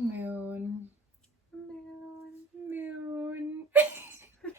Moon, moon, moon.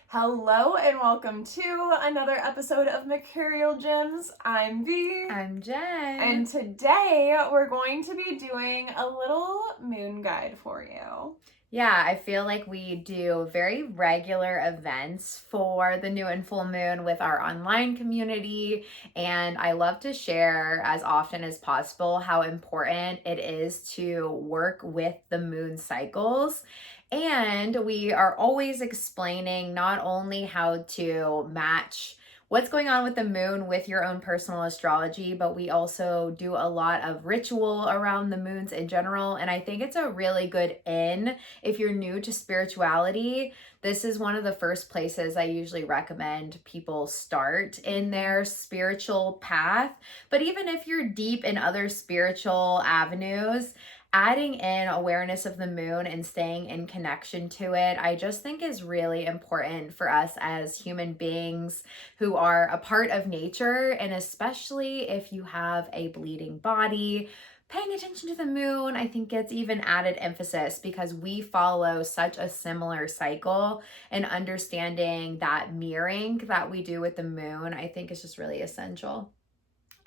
Hello and welcome to another episode of Mercurial Gems. I'm V. I'm Jen. And today we're going to be doing a little moon guide for you. Yeah, I feel like we do very regular events for the new and full moon with our online community. And I love to share as often as possible how important it is to work with the moon cycles. And we are always explaining not only how to match what's going on with the moon with your own personal astrology, but we also do a lot of ritual around the moons in general. And I think it's a really good in if you're new to spirituality. This is one of the first places I usually recommend people start in their spiritual path. But even if you're deep in other spiritual avenues, adding in awareness of the moon and staying in connection to it, I just think is really important for us as human beings who are a part of nature. And especially if you have a bleeding body, paying attention to the moon, I think, gets even added emphasis because we follow such a similar cycle, and understanding that mirroring that we do with the moon, I think, is just really essential.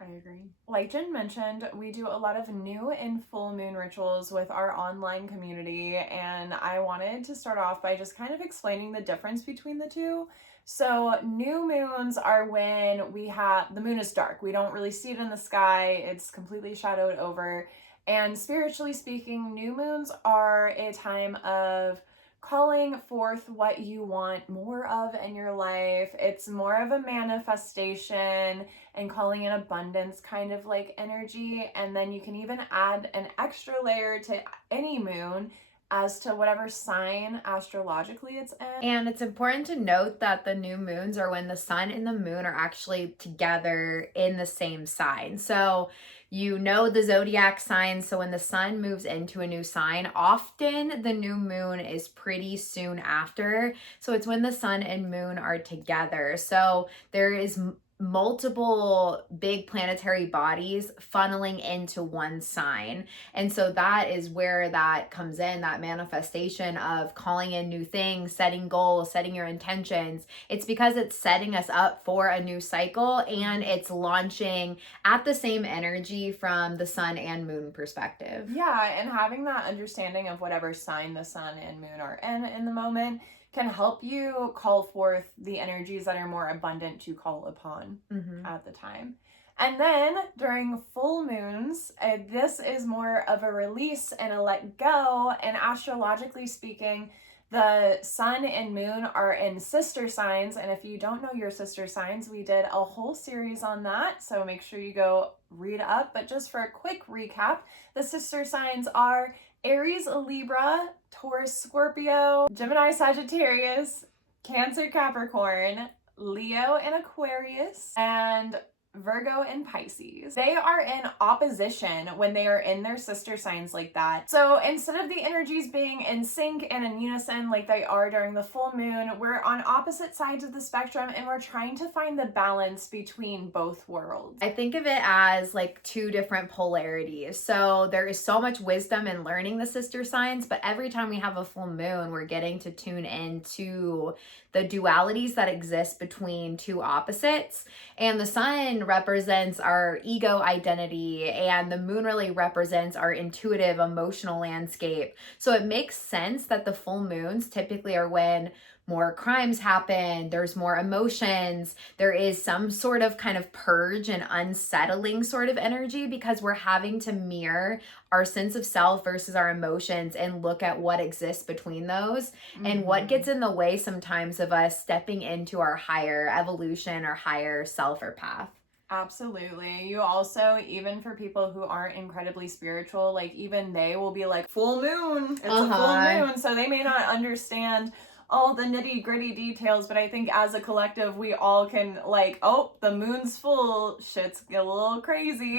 I agree. Like Jen mentioned, we do a lot of new and full moon rituals with our online community, and I wanted to start off by just kind of explaining the difference between the two. So, new moons are when the moon is dark. We don't really see it in the sky, it's completely shadowed over. And spiritually speaking, new moons are a time of calling forth what you want more of in your life. It's more of a manifestation and calling in abundance kind of like energy. And then you can even add an extra layer to any moon as to whatever sign astrologically it's in. And it's important to note that the new moons are when the sun and the moon are actually together in the same sign. So you know the zodiac signs. So when the sun moves into a new sign, often the new moon is pretty soon after. So it's when the sun and moon are together. So there is multiple big planetary bodies funneling into one sign. And so that is where that comes in, that manifestation of calling in new things, setting goals, setting your intentions. It's because it's setting us up for a new cycle, and it's launching at the same energy from the sun and moon perspective. Yeah, and having that understanding of whatever sign the sun and moon are in the moment can help you call forth the energies that are more abundant to call upon at the time. And then during full moons, this is more of a release and a let go. And astrologically speaking, the sun and moon are in sister signs. And if you don't know your sister signs, we did a whole series on that. So make sure you go read up. But just for a quick recap, the sister signs are Aries, Libra, Taurus, Scorpio, Gemini, Sagittarius, Cancer, Capricorn, Leo, and Aquarius, and Virgo and Pisces. They are in opposition when they are in their sister signs like that. So instead of the energies being in sync and in unison like they are during the full moon, we're on opposite sides of the spectrum, and we're trying to find the balance between both worlds. I think of it as like two different polarities. So there is so much wisdom in learning the sister signs, but every time we have a full moon, we're getting to tune into the dualities that exist between two opposites. And the sun represents our ego identity, and the moon really represents our intuitive emotional landscape. So it makes sense that the full moons typically are when more crimes happen, there's more emotions, there is some sort of kind of purge and unsettling sort of energy, because we're having to mirror our sense of self versus our emotions and look at what exists between those and what gets in the way sometimes of us stepping into our higher evolution or higher self or path. Absolutely. You also, even for people who aren't incredibly spiritual, like even they will be like, full moon, it's a full moon. So they may not understand all the nitty gritty details, but I think as a collective, we all can like, oh, the moon's full, shit's a little crazy.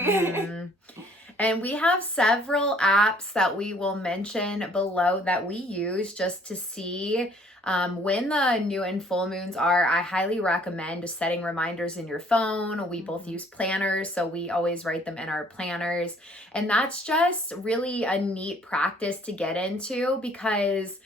And we have several apps that we will mention below that we use just to see When the new and full moons are, I highly recommend just setting reminders in your phone. We both use planners, so we always write them in our planners. And that's just really a neat practice to get into, because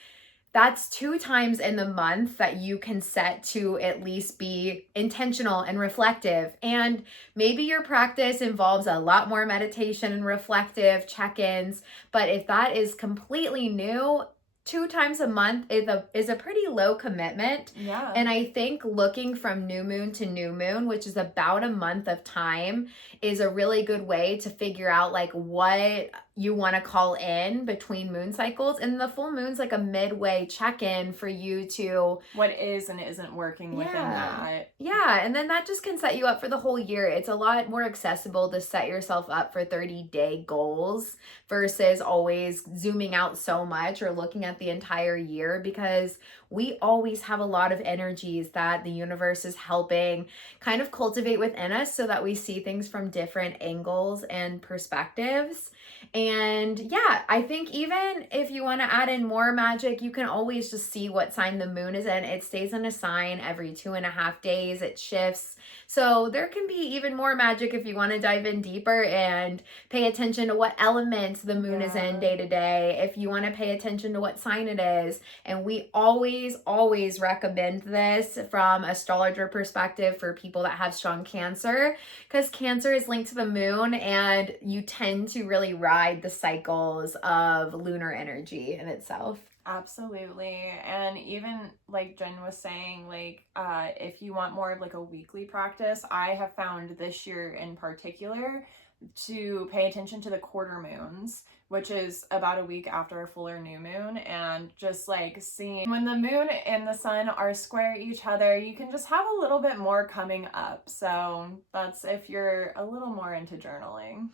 that's 2 times in the month that you can set to at least be intentional and reflective. And maybe your practice involves a lot more meditation and reflective check-ins, but if that is completely new, 2 times a month is a pretty low commitment. Yeah. And I think looking from new moon to new moon, which is about a month of time, is a really good way to figure out like what you want to call in between moon cycles. And the full moon's like a midway check-in for you to what is and isn't working within that. Yeah, and then that just can set you up for the whole year. It's a lot more accessible to set yourself up for 30-day goals versus always zooming out so much or looking at the entire year, because we always have a lot of energies that the universe is helping kind of cultivate within us so that we see things from different angles and perspectives. And yeah, I think even if you want to add in more magic, you can always just see what sign the moon is in. It stays in a sign every 2.5 days. It shifts. So there can be even more magic if you want to dive in deeper and pay attention to what element the moon is in day to day. If you want to pay attention to what sign it is. And we always recommend this from astrologer perspective for people that have strong Cancer, because Cancer is linked to the moon and you tend to really ride the cycles of lunar energy in itself. Absolutely. And even like Jen was saying, like if you want more of like a weekly practice, I have found this year in particular to pay attention to the quarter moons, which is about a week after a fuller new moon, and just like seeing when the moon and the sun are square each other, you can just have a little bit more coming up. So that's if you're a little more into journaling.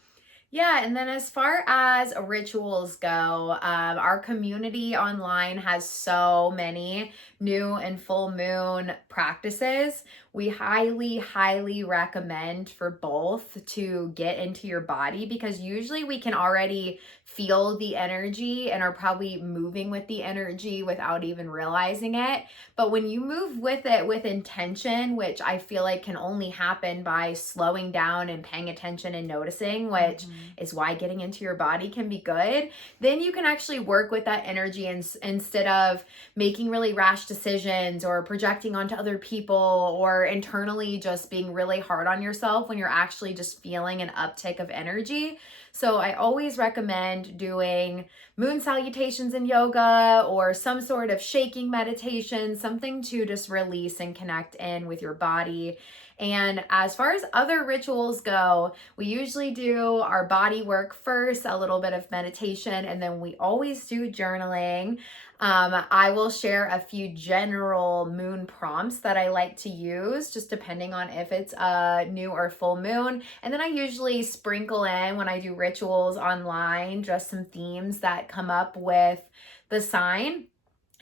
Yeah, and then as far as rituals go, our community online has so many new and full moon practices. We highly recommend for both to get into your body, because usually we can already feel the energy and are probably moving with the energy without even realizing it. But when you move with it with intention, which I feel like can only happen by slowing down and paying attention and noticing, which is why getting into your body can be good, then you can actually work with that energy instead of making really rash decisions or projecting onto other people or internally just being really hard on yourself when you're actually just feeling an uptick of energy. So I always recommend doing moon salutations in yoga or some sort of shaking meditation, something to just release and connect in with your body. And as far as other rituals go, we usually do our body work first, a little bit of meditation, and then we always do journaling. I will share a few general moon prompts that I like to use, just depending on if it's a new or full moon. And then I usually sprinkle in, when I do rituals online, just some themes that come up with the sign.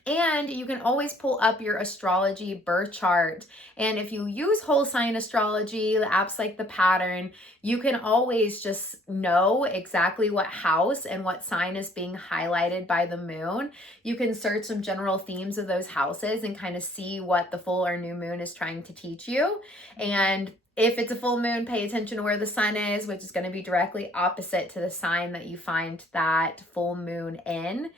And you can always pull up your astrology birth chart. And if you use whole sign astrology, the apps like The Pattern, you can always just know exactly what house and what sign is being highlighted by the moon. You can search some general themes of those houses and kind of see what the full or new moon is trying to teach you. And if it's a full moon, pay attention to where the sun is, which is going to be directly opposite to the sign that you find that full moon in.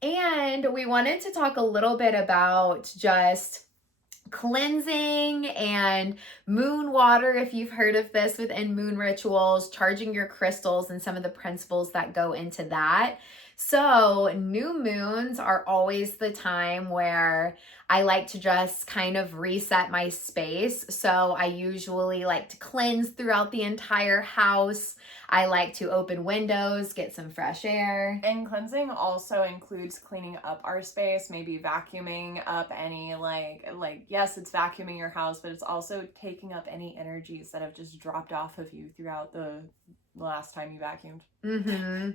And we wanted to talk a little bit about just cleansing and moon water, if you've heard of this within moon rituals, charging your crystals and some of the principles that go into that. So new moons are always the time where I like to just kind of reset my space. So I usually like to cleanse throughout the entire house. I like to open windows, get some fresh air. And cleansing also includes cleaning up our space, maybe vacuuming up any like yes, it's vacuuming your house, but it's also taking up any energies that have just dropped off of you throughout the last time you vacuumed. Mm-hmm.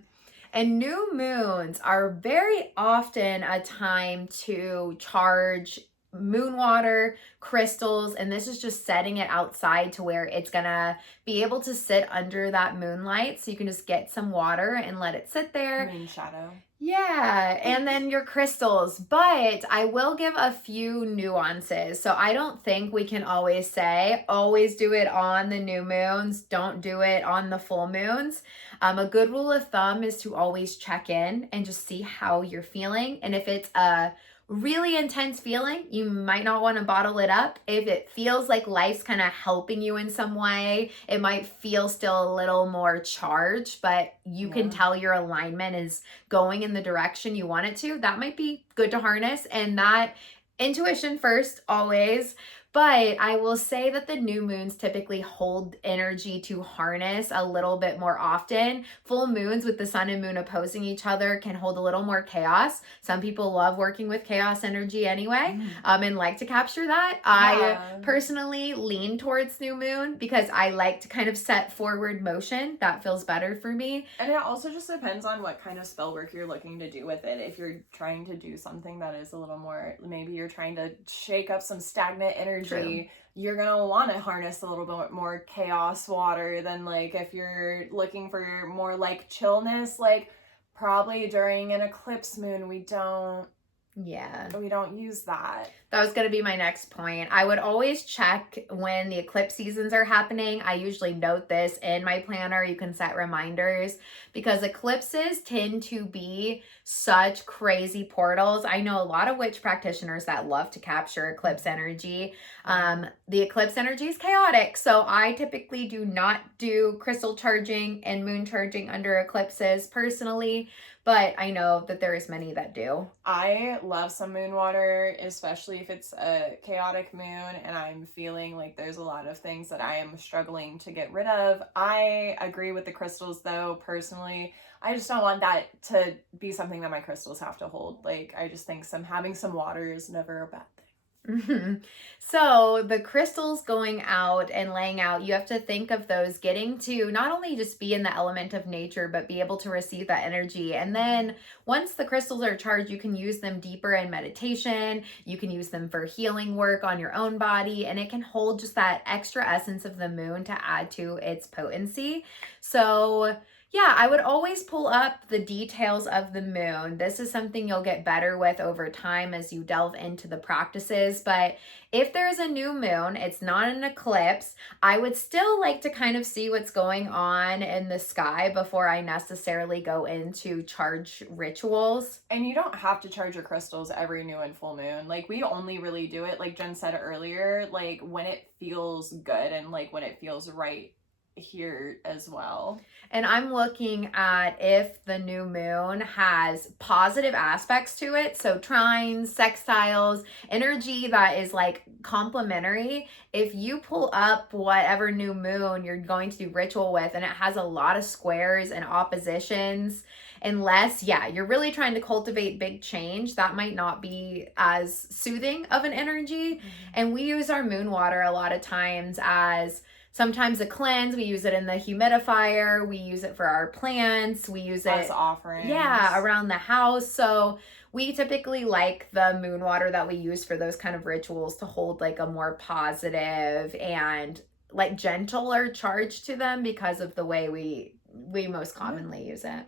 And new moons are very often a time to charge moon water, crystals, and this is just setting it outside to where it's gonna be able to sit under that moonlight. So you can just get some water and let it sit there. Moon shadow. Yeah, and then your crystals. But I will give a few nuances. So I don't think we can always say, always do it on the new moons, don't do it on the full moons. A good rule of thumb is to always check in and just see how you're feeling. And if it's a really intense feeling, you might not want to bottle it up. If it feels like life's kind of helping you in some way, it might feel still a little more charged, but you can tell your alignment is going in the direction you want it to. That might be good to harness, and that intuition first always. But I will say that the new moons typically hold energy to harness a little bit more often. Full moons with the sun and moon opposing each other can hold a little more chaos. Some people love working with chaos energy anyway, and like to capture that. I personally lean towards new moon because I like to kind of set forward motion. That feels better for me. And it also just depends on what kind of spell work you're looking to do with it. If you're trying to do something that is a little more, maybe you're trying to shake up some stagnant energy, True. you're gonna want to harness a little bit more chaos water than like if you're looking for more like chillness. Like probably during an eclipse moon we don't use that. That was going to be my next point. I would always check when the eclipse seasons are happening. I usually note this in my planner. You can set reminders because eclipses tend to be such crazy portals. I know a lot of witch practitioners that love to capture eclipse energy. The eclipse energy is chaotic, so I typically do not do crystal charging and moon charging under eclipses personally, but I know that there is many that do. I love some moon water, especially if it's a chaotic moon and I'm feeling like there's a lot of things that I am struggling to get rid of. I agree with the crystals though, personally. I just don't want that to be something that my crystals have to hold. Like, I just think having some water is never a bad thing. So the crystals going out and laying out, you have to think of those getting to not only just be in the element of nature, but be able to receive that energy. And then once the crystals are charged, you can use them deeper in meditation. You can use them for healing work on your own body, and it can hold just that extra essence of the moon to add to its potency. So yeah, I would always pull up the details of the moon. This is something you'll get better with over time as you delve into the practices. But if there's a new moon, it's not an eclipse, I would still like to kind of see what's going on in the sky before I necessarily go into charge rituals. And you don't have to charge your crystals every new and full moon. Like, we only really do it, like Jen said earlier, like when it feels good and like when it feels right here as well. And I'm looking at if the new moon has positive aspects to it. So trines, sextiles, energy that is like complementary. If you pull up whatever new moon you're going to do ritual with and it has a lot of squares and oppositions, unless, you're really trying to cultivate big change, that might not be as soothing of an energy. And we use our moon water a lot of times as sometimes a cleanse. We use it in the humidifier. We use it for our plants. We use it as offerings. Yeah, around the house. So we typically like the moon water that we use for those kind of rituals to hold like a more positive and like gentler charge to them because of the way we most commonly use it.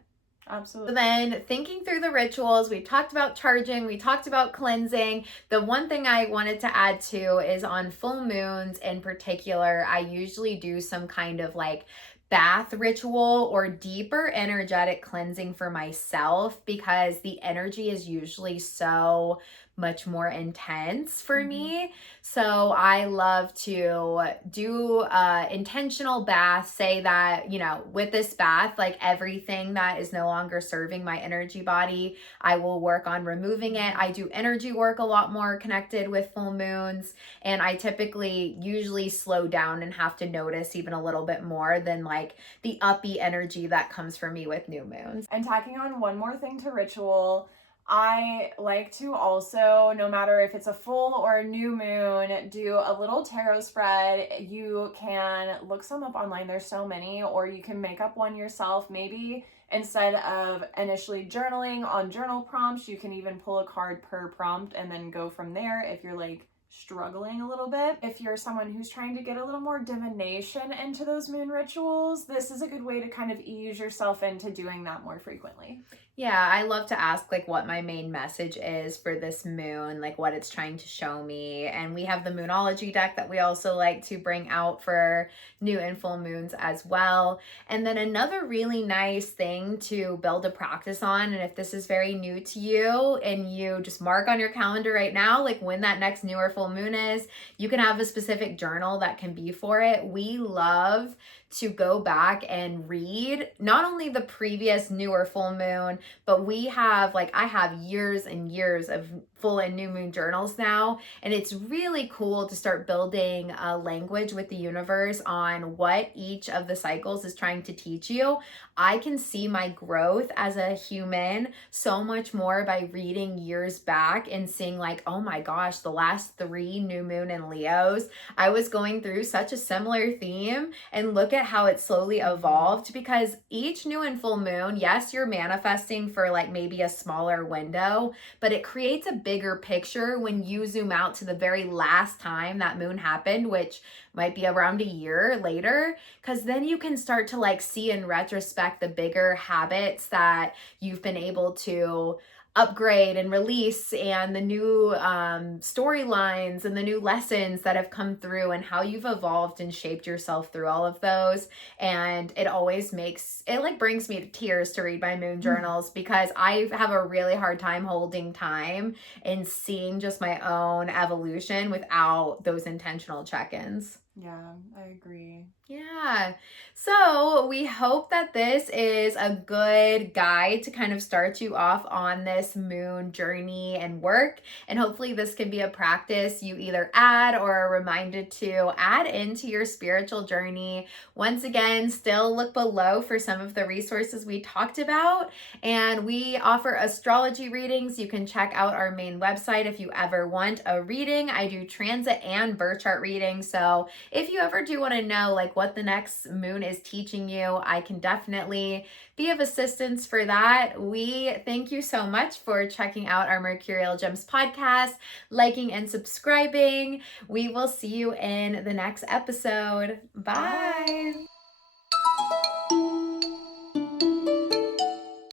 Absolutely. So then thinking through the rituals, we talked about charging, we talked about cleansing. The one thing I wanted to add to is on full moons in particular, I usually do some kind of like bath ritual or deeper energetic cleansing for myself because the energy is usually so much more intense for me. So I love to do intentional bath, say that, with this bath, like everything that is no longer serving my energy body, I will work on removing it. I do energy work a lot more connected with full moons, and I typically usually slow down and have to notice even a little bit more than like the uppy energy that comes for me with new moons. And tacking on one more thing to ritual, I like to also, no matter if it's a full or a new moon, do a little tarot spread. You can look some up online. There's so many, or you can make up one yourself. Maybe instead of initially journaling on journal prompts, you can even pull a card per prompt and then go from there if you're like struggling a little bit. If you're someone who's trying to get a little more divination into those moon rituals, this is a good way to kind of ease yourself into doing that more frequently. Yeah, I love to ask like what my main message is for this moon, like what it's trying to show me. And we have the Moonology deck that we also like to bring out for new and full moons as well. And then another really nice thing to build a practice on, and if this is very new to you and you just mark on your calendar right now, like when that next new or full moon is, you can have a specific journal that can be for it. We love to go back and read not only the previous new or full moon, but we have like, I have years and years of full and new moon journals now. And it's really cool to start building a language with the universe on what each of the cycles is trying to teach you. I can see my growth as a human so much more by reading years back and seeing like, oh my gosh, the last 3 new moon and Leos, I was going through such a similar theme, and look at how it slowly evolved, because each new and full moon, yes, you're manifesting for like maybe a smaller window, but it creates a bigger picture when you zoom out to the very last time that moon happened, which might be around a year later, because then you can start to like see in retrospect the bigger habits that you've been able to upgrade and release, and the new storylines and the new lessons that have come through, and how you've evolved and shaped yourself through all of those. And it always brings me to tears to read my moon journals, because I have a really hard time holding time and seeing just my own evolution without those intentional check-ins. Yeah, I agree. Yeah. So we hope that this is a good guide to kind of start you off on this moon journey and work. And hopefully this can be a practice you either add or are reminded to add into your spiritual journey. Once again, still look below for some of the resources we talked about. And we offer astrology readings. You can check out our main website if you ever want a reading. I do transit and birth chart readings. So if you ever do want to know like what the next moon is teaching you, I can definitely be of assistance for that. We thank you so much for checking out our Mercurial Gems podcast, liking and subscribing. We will see you in the next episode. Bye.